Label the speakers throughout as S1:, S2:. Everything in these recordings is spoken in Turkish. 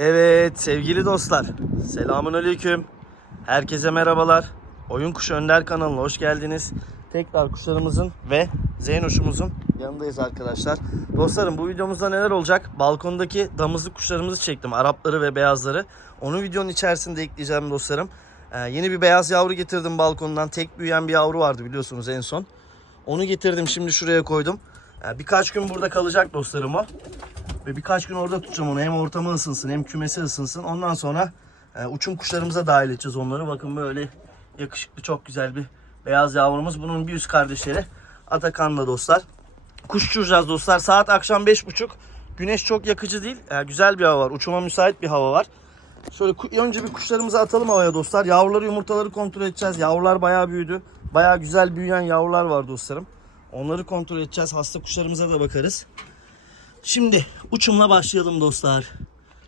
S1: Evet sevgili dostlar. Selamun aleyküm. Herkese merhabalar. Oyun Kuşu Önder kanalına hoş geldiniz. Tekrar kuşlarımızın ve Zeynoş'umuzun yanındayız arkadaşlar. Dostlarım bu videomuzda neler olacak? Balkondaki damızlık kuşlarımızı çektim. Arapları ve beyazları. Onu videonun içerisinde ekleyeceğim dostlarım. Ee, yeni bir beyaz yavru getirdim balkondan. Tek büyüyen bir yavru vardı biliyorsunuz en son. Onu getirdim şimdi şuraya koydum. Ee, birkaç gün burada kalacak dostlarım o. Ve birkaç gün orada tutacağım onu. Hem ortamı ısınsın hem kümesi ısınsın. Ondan sonra e, uçum kuşlarımıza dahil edeceğiz onları. Bakın böyle yakışıklı çok güzel bir beyaz yavrumuz. Bunun bir üst kardeşleri Atakan'la dostlar. Kuş uçuracağız dostlar. Saat akşam 5.30. Güneş çok yakıcı değil. E, güzel bir hava var. Uçuma müsait bir hava var. Şöyle önce bir kuşlarımızı atalım havaya dostlar. Yavruları yumurtaları kontrol edeceğiz. Yavrular bayağı büyüdü. Bayağı güzel büyüyen yavrular var dostlarım. Onları kontrol edeceğiz. Hasta kuşlarımıza da bakarız. Şimdi uçumla başlayalım dostlar.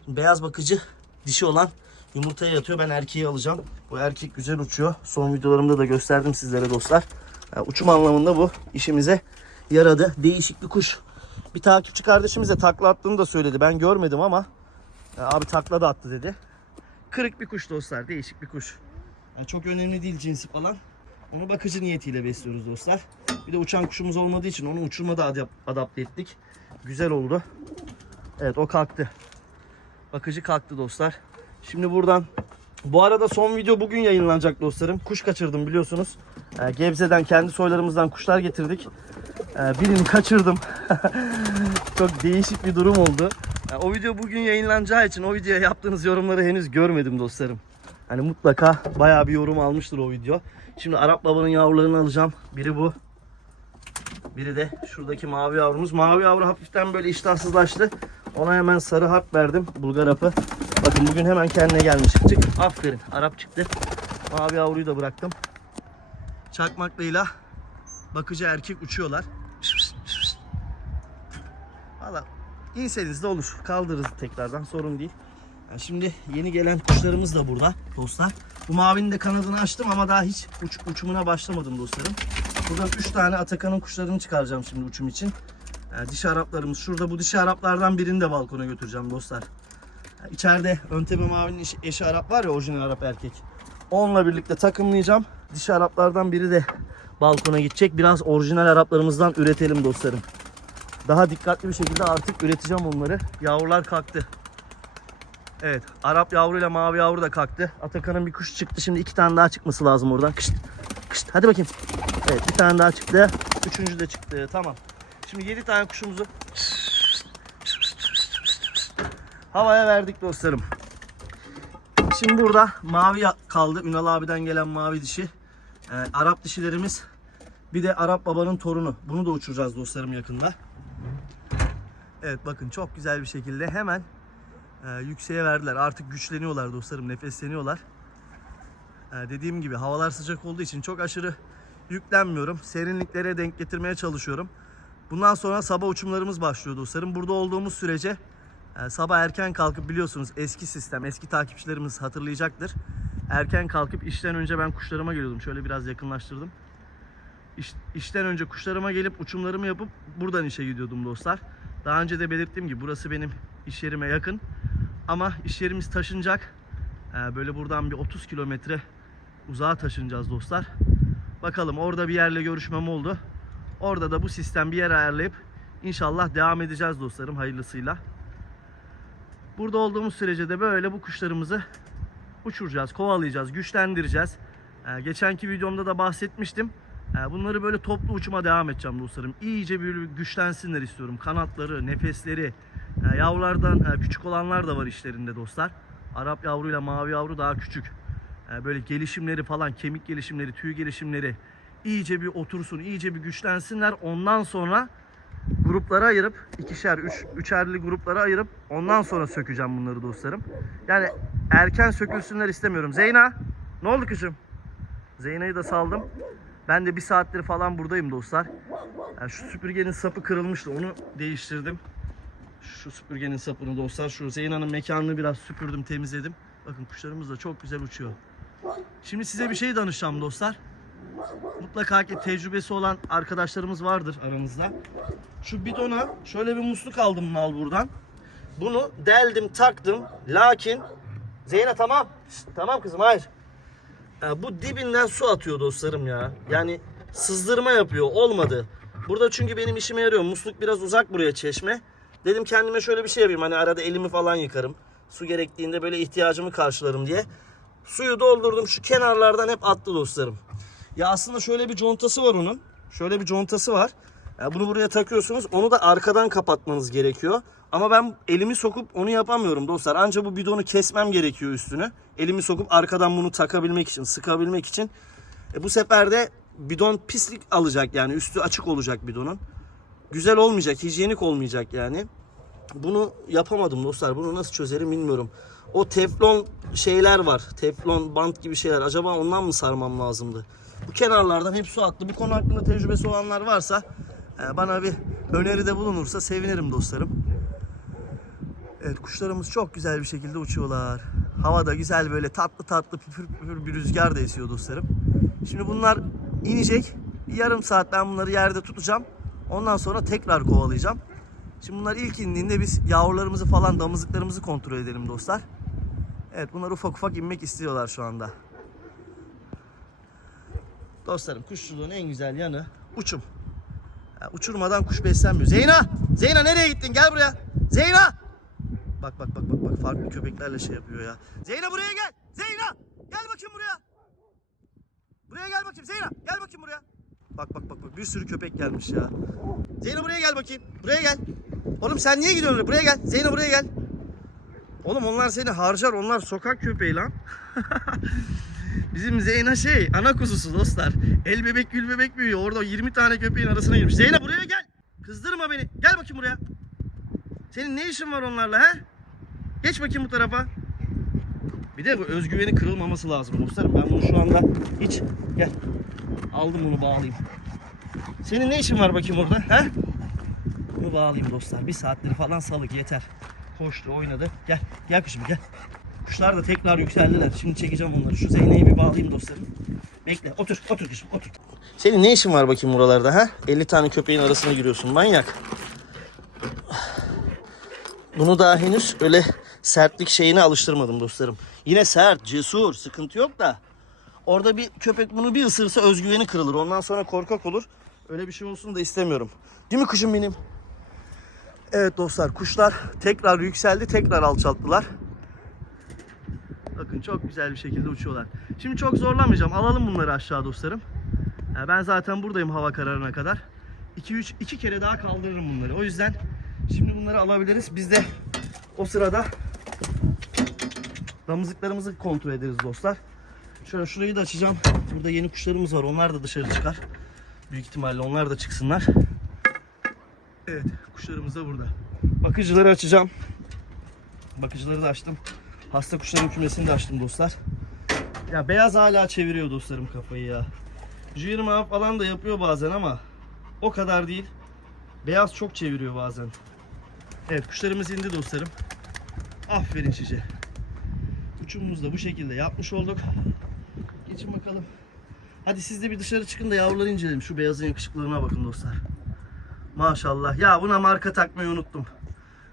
S1: Beyaz bakıcı dişi olan yumurtaya yatıyor. Ben erkeği alacağım. Bu erkek güzel uçuyor. Son videolarımda da gösterdim sizlere dostlar. Yani uçum anlamında bu işimize yaradı. Değişik bir kuş. Bir takipçi kardeşimiz de takla attığını da söyledi. Ben görmedim ama e, abi takla da attı dedi. Kırık bir kuş dostlar. Değişik bir kuş. Yani çok önemli değil cinsi falan. Onu bakıcı niyetiyle besliyoruz dostlar. Bir de uçan kuşumuz olmadığı için onu uçurma da adap- adapte ettik. Güzel oldu. Evet o kalktı. Bakıcı kalktı dostlar. Şimdi buradan bu arada son video bugün yayınlanacak dostlarım. Kuş kaçırdım biliyorsunuz. Ee, Gebze'den kendi soylarımızdan kuşlar getirdik. Ee, birini kaçırdım. Çok değişik bir durum oldu. Ee, o video bugün yayınlanacağı için o videoya yaptığınız yorumları henüz görmedim dostlarım. Hani mutlaka bayağı bir yorum almıştır o video. Şimdi Arap babanın yavrularını alacağım. Biri bu. Biri de şuradaki mavi yavrumuz. Mavi yavru hafiften böyle iştahsızlaştı. Ona hemen sarı harp verdim. Bulgar hapı. Bakın bugün hemen kendine gelmiş. Çık. Aferin. Arap çıktı. Mavi yavruyu da bıraktım. Çakmaklıyla bakıcı erkek uçuyorlar. Valla inseniz de olur. Kaldırırız tekrardan. Sorun değil. Yani şimdi yeni gelen kuşlarımız da burada dostlar. Bu mavinin de kanadını açtım ama daha hiç uç, uçumuna başlamadım dostlarım. Buradan 3 tane Atakan'ın kuşlarını çıkaracağım şimdi uçum için. Yani dişi Araplarımız. Şurada bu dişi Araplardan birini de balkona götüreceğim dostlar. Yani içeride Öntepe Mavi'nin eşi Arap var ya orijinal Arap erkek. Onunla birlikte takımlayacağım. Dişi Araplardan biri de balkona gidecek. Biraz orijinal Araplarımızdan üretelim dostlarım. Daha dikkatli bir şekilde artık üreteceğim onları. Yavrular kalktı. Evet. Arap yavruyla mavi yavru da kalktı. Atakan'ın bir kuş çıktı. Şimdi iki tane daha çıkması lazım oradan. Kışt. Kışt. Hadi bakayım. Evet bir tane daha çıktı. Üçüncü de çıktı. Tamam. Şimdi yedi tane kuşumuzu havaya verdik dostlarım. Şimdi burada mavi kaldı. Ünal abiden gelen mavi dişi. Ee, Arap dişilerimiz. Bir de Arap babanın torunu. Bunu da uçuracağız dostlarım yakında. Evet bakın çok güzel bir şekilde hemen e, yükseğe verdiler. Artık güçleniyorlar dostlarım. Nefesleniyorlar. E, dediğim gibi havalar sıcak olduğu için çok aşırı yüklenmiyorum. Serinliklere denk getirmeye çalışıyorum. Bundan sonra sabah uçumlarımız başlıyor dostlarım. Burada olduğumuz sürece e, sabah erken kalkıp biliyorsunuz eski sistem, eski takipçilerimiz hatırlayacaktır. Erken kalkıp işten önce ben kuşlarıma geliyordum. Şöyle biraz yakınlaştırdım. İş, işten önce kuşlarıma gelip uçumlarımı yapıp buradan işe gidiyordum dostlar. Daha önce de belirttiğim gibi burası benim iş yerime yakın. Ama iş yerimiz taşınacak. E, böyle buradan bir 30 kilometre uzağa taşınacağız dostlar. Bakalım orada bir yerle görüşmem oldu. Orada da bu sistem bir yer ayarlayıp inşallah devam edeceğiz dostlarım hayırlısıyla. Burada olduğumuz sürece de böyle bu kuşlarımızı uçuracağız, kovalayacağız, güçlendireceğiz. Ee, geçenki videomda da bahsetmiştim. Ee, bunları böyle toplu uçuma devam edeceğim dostlarım. İyice bir güçlensinler istiyorum. Kanatları, nefesleri. Ee, yavrulardan e, küçük olanlar da var işlerinde dostlar. Arap yavruyla mavi yavru daha küçük. Ee, böyle gelişimleri falan, kemik gelişimleri, tüy gelişimleri iyice bir otursun, iyice bir güçlensinler. Ondan sonra gruplara ayırıp ikişer, üç, üçerli gruplara ayırıp ondan sonra sökeceğim bunları dostlarım. Yani erken sökülsünler istemiyorum. Zeyna, ne oldu kızım? Zeyna'yı da saldım. Ben de bir saattir falan buradayım dostlar. Yani şu süpürgenin sapı kırılmıştı. Onu değiştirdim. Şu süpürgenin sapını dostlar. Şu Zeyna'nın mekanını biraz süpürdüm, temizledim. Bakın kuşlarımız da çok güzel uçuyor. Şimdi size bir şey danışacağım dostlar. Mutlaka ki tecrübesi olan arkadaşlarımız vardır aramızda. Şu bidona şöyle bir musluk aldım mal buradan. Bunu deldim taktım. Lakin Zeyna tamam. Tamam kızım hayır. Bu dibinden su atıyor dostlarım ya. Yani sızdırma yapıyor. Olmadı. Burada çünkü benim işime yarıyor. Musluk biraz uzak buraya çeşme. Dedim kendime şöyle bir şey yapayım. Hani arada elimi falan yıkarım. Su gerektiğinde böyle ihtiyacımı karşılarım diye. Suyu doldurdum. Şu kenarlardan hep attı dostlarım. Ya aslında şöyle bir contası var onun. Şöyle bir contası var. Ya bunu buraya takıyorsunuz. Onu da arkadan kapatmanız gerekiyor. Ama ben elimi sokup onu yapamıyorum dostlar. Anca bu bidonu kesmem gerekiyor üstünü. Elimi sokup arkadan bunu takabilmek için, sıkabilmek için. E bu sefer de bidon pislik alacak yani üstü açık olacak bidonun. Güzel olmayacak, hijyenik olmayacak yani. Bunu yapamadım dostlar. Bunu nasıl çözerim bilmiyorum. O teflon şeyler var. Teflon bant gibi şeyler. Acaba ondan mı sarmam lazımdı? Bu kenarlardan hep su attı. Bu konu hakkında tecrübesi olanlar varsa e, bana bir öneride bulunursa sevinirim dostlarım. Evet kuşlarımız çok güzel bir şekilde uçuyorlar. Havada güzel böyle tatlı tatlı püfür püfür bir rüzgar da esiyor dostlarım. Şimdi bunlar inecek. Bir yarım saat ben bunları yerde tutacağım. Ondan sonra tekrar kovalayacağım. Şimdi bunlar ilk indiğinde biz yavrularımızı falan damızlıklarımızı kontrol edelim dostlar. Evet bunlar ufak ufak inmek istiyorlar şu anda. Dostlarım kuşçuluğun en güzel yanı uçum. Ya uçurmadan kuş beslenmiyor. Zeyna! Zeyna nereye gittin? Gel buraya. Zeyna! Bak bak bak bak bak farklı köpeklerle şey yapıyor ya. Zeyna buraya gel. Zeyna! Gel bakayım buraya. Buraya gel bakayım Zeyna. Gel bakayım buraya. Bak bak bak bak bir sürü köpek gelmiş ya. Zeyno buraya gel bakayım. Buraya gel. Oğlum sen niye gidiyorsun? Buraya gel. Zeyno buraya gel. Oğlum onlar seni harcar. Onlar sokak köpeği lan. Bizim Zeyna şey ana kuzusu dostlar. El bebek gül bebek büyüyor. Orada 20 tane köpeğin arasına girmiş. Zeyna buraya gel. Kızdırma beni. Gel bakayım buraya. Senin ne işin var onlarla he? Geç bakayım bu tarafa. Bir de bu özgüveni kırılmaması lazım dostlarım. Ben bunu şu anda hiç gel. Aldım bunu bağlayayım. Senin ne işin var bakayım orada he? Bunu bağlayayım dostlar. Bir saattir falan salık yeter. Koştu oynadı. Gel. Gel kuşum gel. Kuşlar da tekrar yükseldiler. Şimdi çekeceğim onları. Şu Zeyne'yi bir bağlayayım dostlarım. Bekle. Otur. Otur kuşum. Otur. Senin ne işin var bakayım buralarda ha? 50 tane köpeğin arasına giriyorsun. Manyak. Bunu daha henüz öyle sertlik şeyine alıştırmadım dostlarım. Yine sert, cesur, sıkıntı yok da. Orada bir köpek bunu bir ısırsa özgüveni kırılır. Ondan sonra korkak olur. Öyle bir şey olsun da istemiyorum. Değil mi kuşum benim? Evet dostlar kuşlar tekrar yükseldi. Tekrar alçalttılar. Bakın çok güzel bir şekilde uçuyorlar. Şimdi çok zorlamayacağım. Alalım bunları aşağı dostlarım. Ya ben zaten buradayım hava kararına kadar. 2 3 2 kere daha kaldırırım bunları. O yüzden şimdi bunları alabiliriz. Biz de o sırada damızlıklarımızı kontrol ederiz dostlar. Şöyle şurayı da açacağım. Burada yeni kuşlarımız var. Onlar da dışarı çıkar. Büyük ihtimalle onlar da çıksınlar. Evet, kuşlarımız da burada. Bakıcıları açacağım. Bakıcıları da açtım. Hasta kuşların kümesini de açtım dostlar. Ya beyaz hala çeviriyor dostlarım kafayı ya. Jürma falan da yapıyor bazen ama o kadar değil. Beyaz çok çeviriyor bazen. Evet kuşlarımız indi dostlarım. Aferin size. Uçumumuzu da bu şekilde yapmış olduk. Geçin bakalım. Hadi siz de bir dışarı çıkın da yavruları inceleyelim. Şu beyazın yakışıklılığına bakın dostlar. Maşallah. Ya buna marka takmayı unuttum.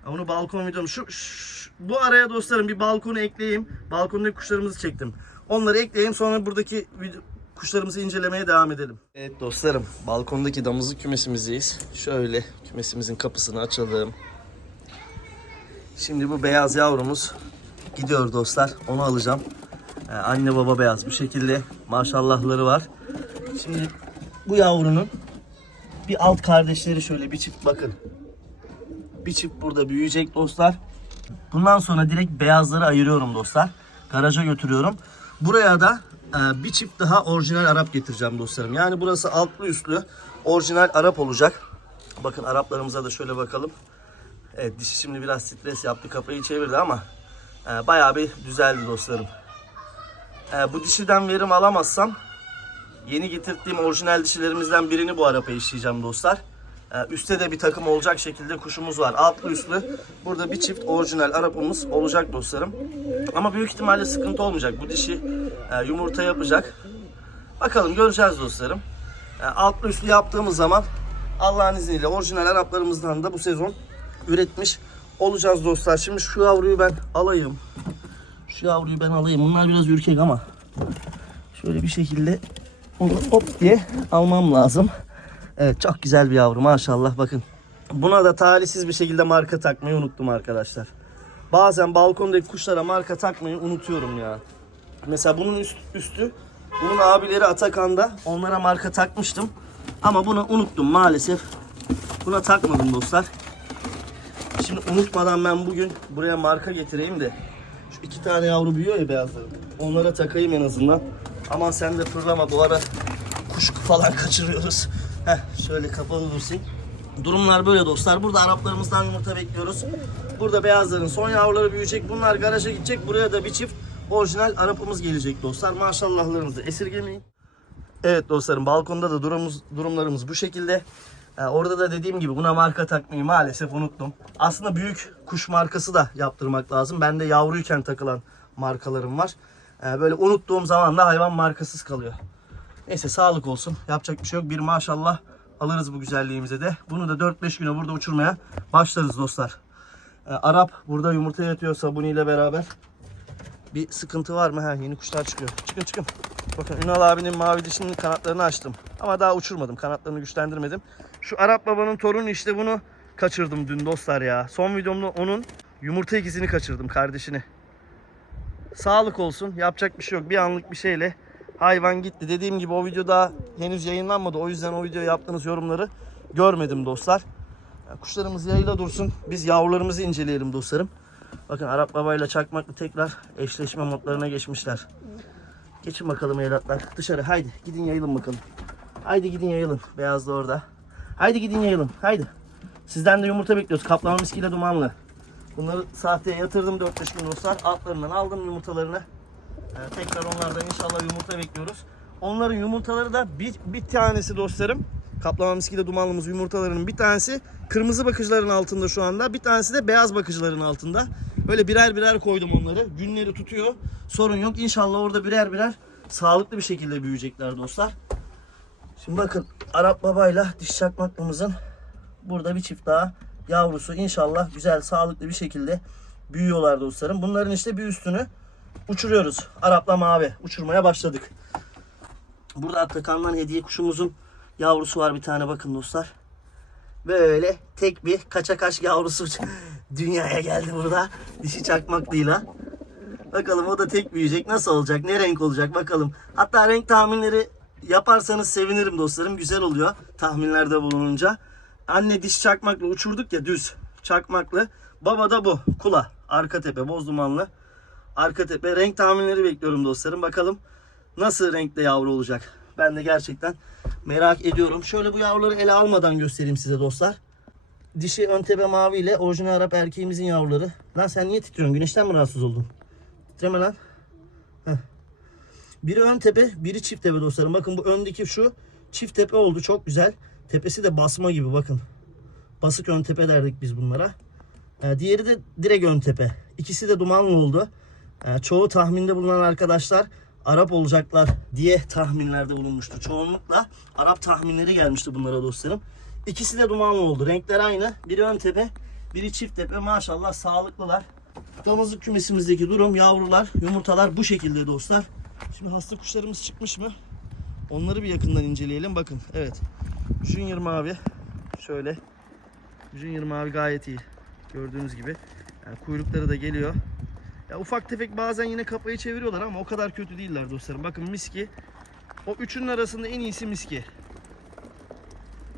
S1: Bunu balkon videom. Şu, şu- bu araya dostlarım bir balkonu ekleyeyim. Balkondaki kuşlarımızı çektim. Onları ekleyeyim sonra buradaki video, kuşlarımızı incelemeye devam edelim. Evet dostlarım balkondaki damızlık kümesimizdeyiz. Şöyle kümesimizin kapısını açalım. Şimdi bu beyaz yavrumuz gidiyor dostlar. Onu alacağım. Ee, anne baba beyaz bu şekilde maşallahları var. Şimdi bu yavrunun bir alt kardeşleri şöyle bir çift bakın. Bir çift burada büyüyecek dostlar. Bundan sonra direkt beyazları ayırıyorum dostlar. Garaja götürüyorum. Buraya da e, bir çift daha orijinal Arap getireceğim dostlarım. Yani burası altlı üstlü orijinal Arap olacak. Bakın Araplarımıza da şöyle bakalım. Evet dişi şimdi biraz stres yaptı kafayı çevirdi ama e, bayağı bir düzeldi dostlarım. E, bu dişiden verim alamazsam yeni getirdiğim orijinal dişilerimizden birini bu Arap'a işleyeceğim dostlar. E, üstte de bir takım olacak şekilde kuşumuz var. Altlı üstlü. Burada bir çift orijinal Arap'ımız olacak dostlarım. Ama büyük ihtimalle sıkıntı olmayacak. Bu dişi e, yumurta yapacak. Bakalım göreceğiz dostlarım. E, altlı üstlü yaptığımız zaman Allah'ın izniyle orijinal Araplarımızdan da bu sezon üretmiş olacağız dostlar. Şimdi şu yavruyu ben alayım. Şu yavruyu ben alayım. Bunlar biraz ürkek ama şöyle bir şekilde onu hop diye almam lazım. Evet çok güzel bir yavru maşallah bakın. Buna da talihsiz bir şekilde marka takmayı unuttum arkadaşlar. Bazen balkondaki kuşlara marka takmayı unutuyorum ya. Mesela bunun üst, üstü, bunun abileri Atakan'da onlara marka takmıştım. Ama bunu unuttum maalesef. Buna takmadım dostlar. Şimdi unutmadan ben bugün buraya marka getireyim de şu iki tane yavru büyüyor ya beyazları. Onlara takayım en azından. Aman sen de fırlama bu ara kuş falan kaçırıyoruz. Heh şöyle kapalı dursun. Durumlar böyle dostlar. Burada Araplarımızdan yumurta bekliyoruz. Burada beyazların son yavruları büyüyecek. Bunlar garaja gidecek. Buraya da bir çift orijinal Arap'ımız gelecek dostlar. Maşallahlarınızı esirgemeyin. Evet dostlarım balkonda da durumumuz, durumlarımız bu şekilde. Ee, orada da dediğim gibi buna marka takmayı maalesef unuttum. Aslında büyük kuş markası da yaptırmak lazım. Bende yavruyken takılan markalarım var. Ee, böyle unuttuğum zaman da hayvan markasız kalıyor. Neyse sağlık olsun. Yapacak bir şey yok. Bir maşallah alırız bu güzelliğimize de. Bunu da 4-5 güne burada uçurmaya başlarız dostlar. Ee, Arap burada yumurta yatıyor sabuniyle beraber. Bir sıkıntı var mı? Ha, yeni kuşlar çıkıyor. Çıkın çıkın. Bakın Ünal abinin mavi dişinin kanatlarını açtım. Ama daha uçurmadım. Kanatlarını güçlendirmedim. Şu Arap babanın torunu işte bunu kaçırdım dün dostlar ya. Son videomda onun yumurta ikizini kaçırdım kardeşini. Sağlık olsun. Yapacak bir şey yok. Bir anlık bir şeyle hayvan gitti. Dediğim gibi o video daha henüz yayınlanmadı. O yüzden o videoya yaptığınız yorumları görmedim dostlar. Kuşlarımız yayla dursun. Biz yavrularımızı inceleyelim dostlarım. Bakın Arap babayla çakmaklı tekrar eşleşme modlarına geçmişler. Geçin bakalım evlatlar. Dışarı haydi gidin yayılın bakalım. Haydi gidin yayılın. Beyaz da orada. Haydi gidin yayılın. Haydi. Sizden de yumurta bekliyoruz. Kaplama miskiyle dumanlı. Bunları sahteye yatırdım 4-5 gün dostlar. Altlarından aldım yumurtalarını. Ee, tekrar onlardan inşallah yumurta bekliyoruz. Onların yumurtaları da bir, bir tanesi dostlarım. Kaplama miskiyle dumanlımız yumurtalarının bir tanesi kırmızı bakıcıların altında şu anda. Bir tanesi de beyaz bakıcıların altında. Böyle birer birer koydum onları. Günleri tutuyor. Sorun yok. İnşallah orada birer birer sağlıklı bir şekilde büyüyecekler dostlar. Şimdi bakın Arap babayla diş çakmaklımızın burada bir çift daha yavrusu inşallah güzel sağlıklı bir şekilde büyüyorlar dostlarım. Bunların işte bir üstünü uçuruyoruz. Arapla mavi uçurmaya başladık. Burada Atakan'dan hediye kuşumuzun yavrusu var bir tane bakın dostlar. Böyle tek bir kaça kaç yavrusu dünyaya geldi burada. Dişi çakmaklıyla. Bakalım o da tek büyüyecek. Nasıl olacak? Ne renk olacak? Bakalım. Hatta renk tahminleri yaparsanız sevinirim dostlarım. Güzel oluyor tahminlerde bulununca. Anne diş çakmakla uçurduk ya düz çakmaklı. Baba da bu. Kula. Arka tepe boz dumanlı. Arka tepe. Renk tahminleri bekliyorum dostlarım. Bakalım nasıl renkte yavru olacak. Ben de gerçekten merak ediyorum. Şöyle bu yavruları ele almadan göstereyim size dostlar. Dişi ön tepe mavi ile orijinal Arap erkeğimizin yavruları. Lan sen niye titriyorsun? Güneşten mi rahatsız oldun? Titreme lan. Heh. Biri ön tepe, biri çift tepe dostlarım. Bakın bu öndeki şu çift tepe oldu. Çok güzel. Tepesi de basma gibi bakın. Basık ön tepe derdik biz bunlara. Ee, diğeri de direkt ön tepe. İkisi de dumanlı oldu. Ee, çoğu tahminde bulunan arkadaşlar Arap olacaklar diye tahminlerde bulunmuştu. Çoğunlukla Arap tahminleri gelmişti bunlara dostlarım. İkisi de dumanlı oldu. Renkler aynı. Biri ön tepe, biri çift tepe. Maşallah sağlıklılar. Damızlık kümesimizdeki durum yavrular, yumurtalar bu şekilde dostlar. Şimdi hasta kuşlarımız çıkmış mı? Onları bir yakından inceleyelim. Bakın evet. Junior mavi. Şöyle. Junior mavi gayet iyi. Gördüğünüz gibi. Yani kuyrukları da geliyor. Ya ufak tefek bazen yine kafayı çeviriyorlar ama o kadar kötü değiller dostlarım. Bakın miski. O üçünün arasında en iyisi miski.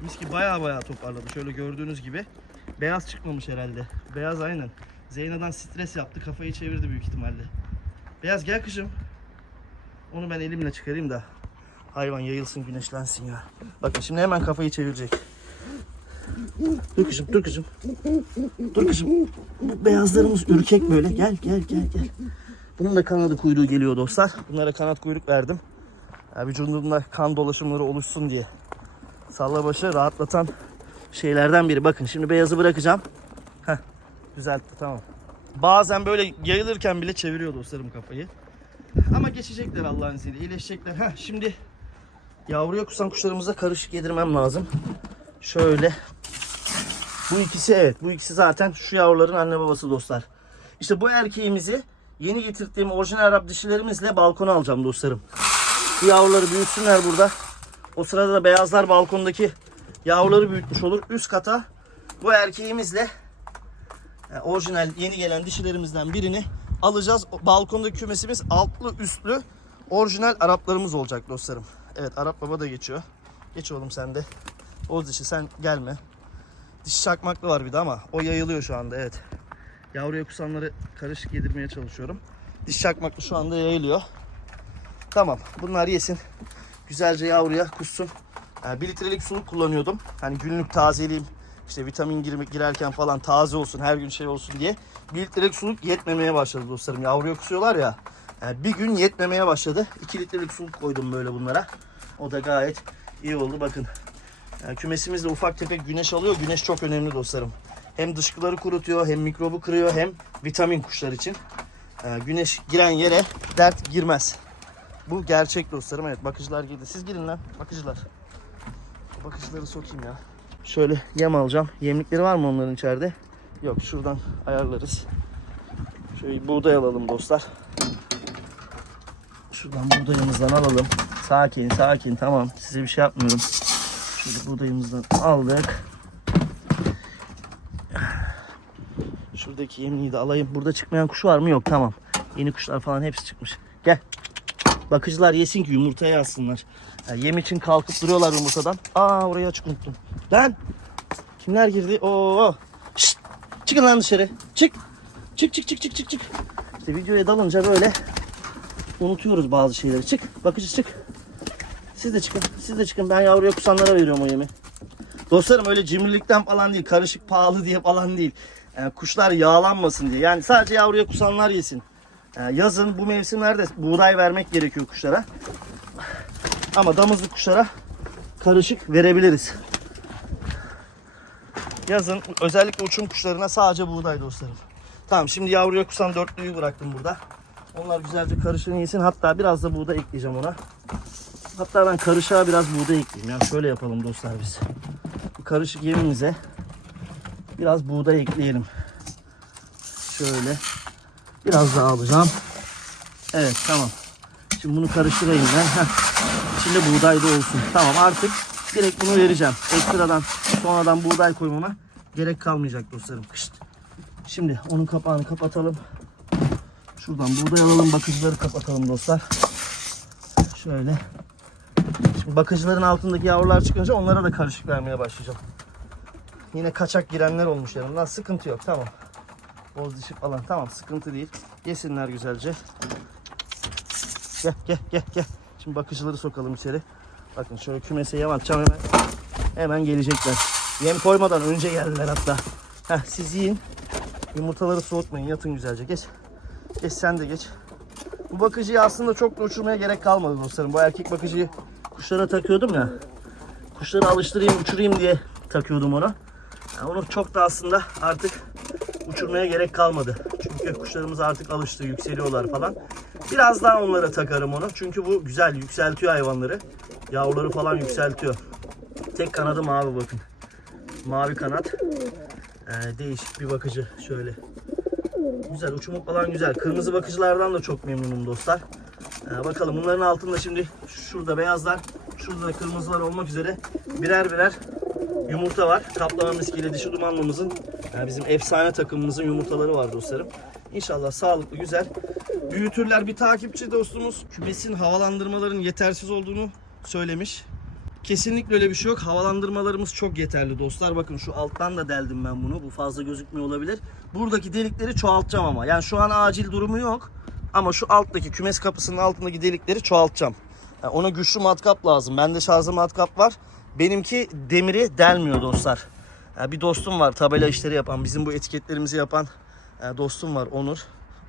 S1: Miski baya baya toparladı. Şöyle gördüğünüz gibi. Beyaz çıkmamış herhalde. Beyaz aynen. Zeyna'dan stres yaptı. Kafayı çevirdi büyük ihtimalle. Beyaz gel kızım. Onu ben elimle çıkarayım da hayvan yayılsın güneşlensin ya. Bakın şimdi hemen kafayı çevirecek. Dur kızım dur kızım. Dur kızım. Bu beyazlarımız ürkek böyle. Gel gel gel gel. Bunun da kanadı kuyruğu geliyor dostlar. Bunlara kanat kuyruk verdim. Ya vücudunda kan dolaşımları oluşsun diye. Salla başı rahatlatan şeylerden biri. Bakın şimdi beyazı bırakacağım. Heh, düzeltti tamam. Bazen böyle yayılırken bile çeviriyor dostlarım kafayı. Ama geçecekler Allah'ın izniyle. iyileşecekler. Heh, şimdi yavruya kusan kuşlarımıza karışık yedirmem lazım. Şöyle Bu ikisi evet. Bu ikisi zaten şu yavruların anne babası dostlar. İşte bu erkeğimizi yeni getirdiğim orijinal Arap dişilerimizle balkona alacağım dostlarım. Bu yavruları büyütsünler burada. O sırada da beyazlar balkondaki yavruları büyütmüş olur. Üst kata bu erkeğimizle yani orijinal yeni gelen dişilerimizden birini alacağız. Balkondaki kümesimiz altlı üstlü orijinal Araplarımız olacak dostlarım. Evet Arap baba da geçiyor. Geç oğlum sen de. Oğuz dişi sen gelme. Diş çakmaklı var bir de ama o yayılıyor şu anda evet. Yavruya kusanları karışık yedirmeye çalışıyorum. Diş çakmaklı şu anda yayılıyor. Tamam bunlar yesin. Güzelce yavruya kussun. Yani bir litrelik suluk kullanıyordum. Hani günlük tazeleyeyim. işte vitamin girerken falan taze olsun her gün şey olsun diye. Bir litrelik suluk yetmemeye başladı dostlarım. Yavruya kusuyorlar ya. Yani bir gün yetmemeye başladı. 2 litrelik suluk koydum böyle bunlara. O da gayet iyi oldu bakın. Yani kümesimizde ufak tefek güneş alıyor. Güneş çok önemli dostlarım. Hem dışkıları kurutuyor, hem mikrobu kırıyor, hem vitamin kuşlar için. Ee, güneş giren yere dert girmez. Bu gerçek dostlarım. Evet bakıcılar girdi. Siz girin lan bakıcılar. Bakıcıları sokayım ya. Şöyle yem alacağım. Yemlikleri var mı onların içeride? Yok şuradan ayarlarız. Şöyle buğday alalım dostlar. Şuradan buğdayımızdan alalım. Sakin sakin tamam size bir şey yapmıyorum. Şöyle buğdayımızdan aldık. Şuradaki yemliği de alayım. Burada çıkmayan kuş var mı? Yok tamam. Yeni kuşlar falan hepsi çıkmış. Gel. Bakıcılar yesin ki yumurtaya yazsınlar. Ya yem için kalkıp duruyorlar yumurtadan. Aa orayı açık unuttum. Lan! Kimler girdi? Oo! Şşt! Çıkın lan dışarı. Çık! Çık çık çık çık çık çık. İşte videoya dalınca böyle unutuyoruz bazı şeyleri. Çık. Bakıcı çık. Siz de çıkın. Siz de çıkın. Ben yavruya kusanlara veriyorum o yemi. Dostlarım öyle cimrilikten falan değil. Karışık pahalı diye falan değil. Yani kuşlar yağlanmasın diye. Yani sadece yavruya kusanlar yesin. Yani yazın bu mevsimlerde buğday vermek gerekiyor kuşlara. Ama damızlık kuşlara karışık verebiliriz. Yazın özellikle uçum kuşlarına sadece buğday dostlarım. Tamam şimdi yavruya kusan dörtlüyü bıraktım burada. Onlar güzelce karışını yesin. Hatta biraz da buğday ekleyeceğim ona. Hatta ben karışığa biraz buğday ekleyeyim. Ya şöyle yapalım dostlar biz. Bu karışık yemimize biraz buğday ekleyelim. Şöyle. Biraz daha alacağım. Evet tamam. Şimdi bunu karıştırayım ben. Heh. İçinde buğday da olsun. Tamam artık direkt bunu vereceğim. Ekstradan sonradan buğday koymama gerek kalmayacak dostlarım. Kışt. Şimdi onun kapağını kapatalım. Şuradan buğday alalım. Bakıcıları kapatalım dostlar. Şöyle. Bakıcıların altındaki yavrular çıkınca onlara da karışık vermeye başlayacağım. Yine kaçak girenler olmuş yanımdan. Sıkıntı yok. Tamam. Boz dişi falan. Tamam sıkıntı değil. Yesinler güzelce. Gel gel gel gel. Şimdi bakıcıları sokalım içeri. Bakın şöyle kümese yem atacağım hemen. Hemen gelecekler. Yem koymadan önce geldiler hatta. Heh, siz yiyin. Yumurtaları soğutmayın. Yatın güzelce. Geç. Geç sen de geç. Bu bakıcıyı aslında çok da uçurmaya gerek kalmadı dostlarım. Bu erkek bakıcıyı kuşlara takıyordum ya. Kuşları alıştırayım, uçurayım diye takıyordum onu. Yani onu çok da aslında artık uçurmaya gerek kalmadı. Çünkü kuşlarımız artık alıştı, yükseliyorlar falan. Biraz daha onlara takarım onu. Çünkü bu güzel, yükseltiyor hayvanları. Yavruları falan yükseltiyor. Tek kanadı mavi bakın. Mavi kanat. Ee, değişik bir bakıcı. Şöyle. Güzel, uçumu falan güzel. Kırmızı bakıcılardan da çok memnunum dostlar. Ee, bakalım bunların altında şimdi şurada beyazlar, şurada da kırmızılar olmak üzere birer birer yumurta var. Kaplama miskiyle dişi dumanlımızın yani bizim efsane takımımızın yumurtaları var dostlarım. İnşallah sağlıklı güzel. Büyütürler bir takipçi dostumuz kümesin havalandırmaların yetersiz olduğunu söylemiş. Kesinlikle öyle bir şey yok. Havalandırmalarımız çok yeterli dostlar. Bakın şu alttan da deldim ben bunu. Bu fazla gözükmüyor olabilir. Buradaki delikleri çoğaltacağım ama. Yani şu an acil durumu yok. Ama şu alttaki kümes kapısının altındaki delikleri çoğaltacağım. Yani ona güçlü matkap lazım. Bende şarjlı matkap var. Benimki demiri delmiyor dostlar. Yani bir dostum var tabela işleri yapan, bizim bu etiketlerimizi yapan dostum var Onur.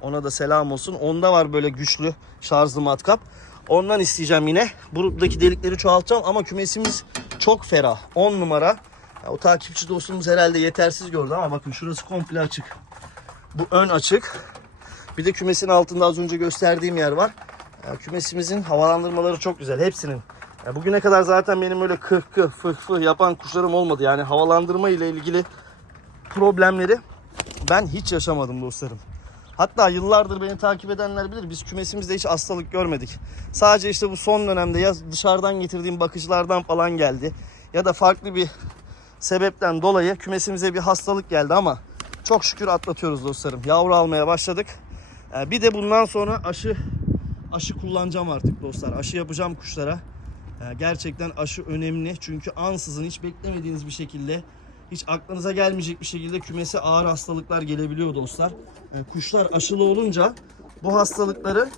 S1: Ona da selam olsun. Onda var böyle güçlü şarjlı matkap. Ondan isteyeceğim yine. Buradaki delikleri çoğaltacağım ama kümesimiz çok ferah. 10 numara. Ya, o takipçi dostumuz herhalde yetersiz gördü ama bakın şurası komple açık. Bu ön açık. Bir de kümesin altında az önce gösterdiğim yer var. Kümesimizin havalandırmaları çok güzel. Hepsinin. Ya, bugüne kadar zaten benim öyle kırk kırk fıh fıh yapan kuşlarım olmadı. Yani havalandırma ile ilgili problemleri ben hiç yaşamadım dostlarım. Hatta yıllardır beni takip edenler bilir biz kümesimizde hiç hastalık görmedik. Sadece işte bu son dönemde ya dışarıdan getirdiğim bakıcılardan falan geldi ya da farklı bir sebepten dolayı kümesimize bir hastalık geldi ama çok şükür atlatıyoruz dostlarım. Yavru almaya başladık. Ee, Bir de bundan sonra aşı aşı kullanacağım artık dostlar. Aşı yapacağım kuşlara. Ee, Gerçekten aşı önemli. Çünkü ansızın hiç beklemediğiniz bir şekilde hiç aklınıza gelmeyecek bir şekilde kümese ağır hastalıklar gelebiliyor dostlar. Ee, Kuşlar aşılı olunca bu hastalıkları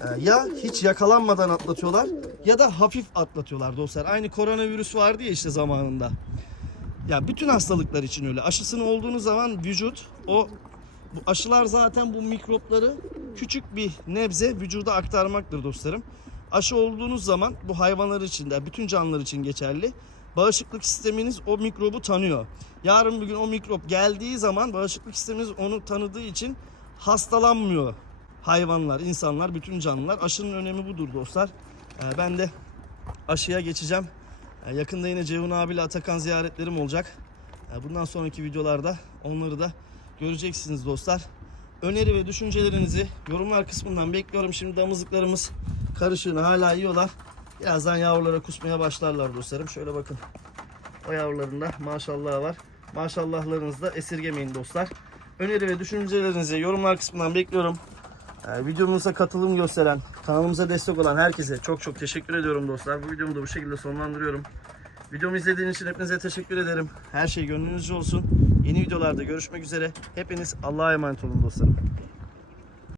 S1: e, ya hiç yakalanmadan atlatıyorlar ya da hafif atlatıyorlar dostlar. Aynı koronavirüs vardı ya işte zamanında. Ya bütün hastalıklar için öyle. Aşısını olduğunuz zaman vücut o aşılar zaten bu mikropları küçük bir nebze vücuda aktarmaktır dostlarım. Aşı olduğunuz zaman bu hayvanlar için de bütün canlılar için geçerli. Bağışıklık sisteminiz o mikrobu tanıyor. Yarın bir gün o mikrop geldiği zaman bağışıklık sisteminiz onu tanıdığı için hastalanmıyor hayvanlar, insanlar, bütün canlılar. Aşının önemi budur dostlar. Ee, Ben de aşıya geçeceğim. Ee, Yakında yine Ceyhun abiyle Atakan ziyaretlerim olacak. Ee, Bundan sonraki videolarda onları da göreceksiniz dostlar. Öneri ve düşüncelerinizi yorumlar kısmından bekliyorum. Şimdi damızlıklarımız karışığını hala yiyorlar. Birazdan yavrulara kusmaya başlarlar dostlarım. Şöyle bakın. O yavrularında maşallah var. Maşallahlarınızı da esirgemeyin dostlar. Öneri ve düşüncelerinizi yorumlar kısmından bekliyorum. Ee, videomuza katılım gösteren, kanalımıza destek olan herkese çok çok teşekkür ediyorum dostlar. Bu videomu da bu şekilde sonlandırıyorum. Videomu izlediğiniz için hepinize teşekkür ederim. Her şey gönlünüzce olsun. Yeni videolarda görüşmek üzere. Hepiniz Allah'a emanet olun dostlarım.